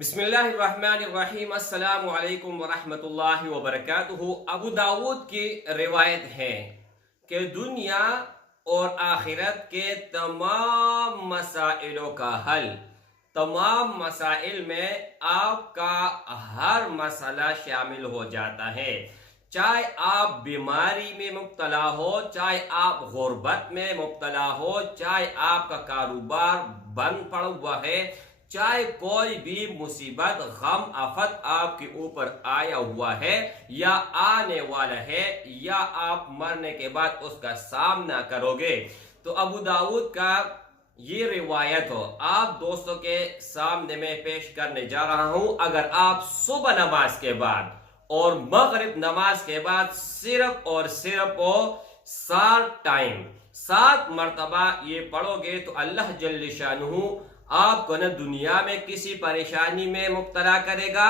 بسم اللہ الرحمن الرحیم۔ السلام علیکم ورحمۃ اللہ وبرکاتہ۔ ابو داود کی روایت ہے کہ دنیا اور آخرت کے تمام مسائلوں کا حل، تمام مسائل میں آپ کا ہر مسئلہ شامل ہو جاتا ہے۔ چاہے آپ بیماری میں مبتلا ہو، چاہے آپ غربت میں مبتلا ہو، چاہے آپ کا کاروبار بند پڑا ہوا ہے، چاہے کوئی بھی مصیبت غم آفت آپ کے اوپر آیا ہوا ہے یا آنے والا ہے یا آپ مرنے کے بعد اس کا سامنا کرو گے، تو ابو داود کا یہ روایت ہو آپ دوستوں کے سامنے میں پیش کرنے جا رہا ہوں۔ اگر آپ صبح نماز کے بعد اور مغرب نماز کے بعد صرف اور صرف 7 مرتبہ یہ پڑھو گے تو اللہ جل شانہ آپ کو نہ دنیا میں کسی پریشانی میں مبتلا کرے گا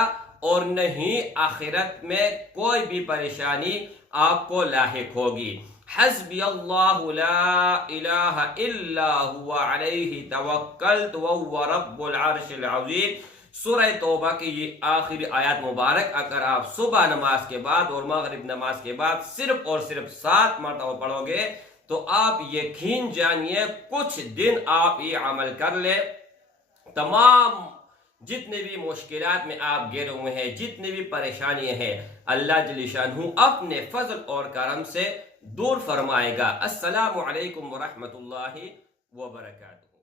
اور نہ ہی آخرت میں کوئی بھی پریشانی آپ کو لاحق ہوگی۔ حسبی اللہ لا الہ الا هو علیہ توکلت وهو رب العرش العظیم۔ سورہ توبہ کی یہ آخری آیات مبارک اگر آپ صبح نماز کے بعد اور مغرب نماز کے بعد صرف اور صرف 7 مرتبہ پڑھو گے تو آپ یقین جانیے کچھ دن آپ یہ عمل کر لیں، تمام جتنے بھی مشکلات میں آپ گھرے ہوئے ہیں، جتنی بھی پریشانیاں ہیں، اللہ جل شانہ اپنے فضل اور کرم سے دور فرمائے گا۔ السلام علیکم ورحمۃ اللہ وبرکاتہ۔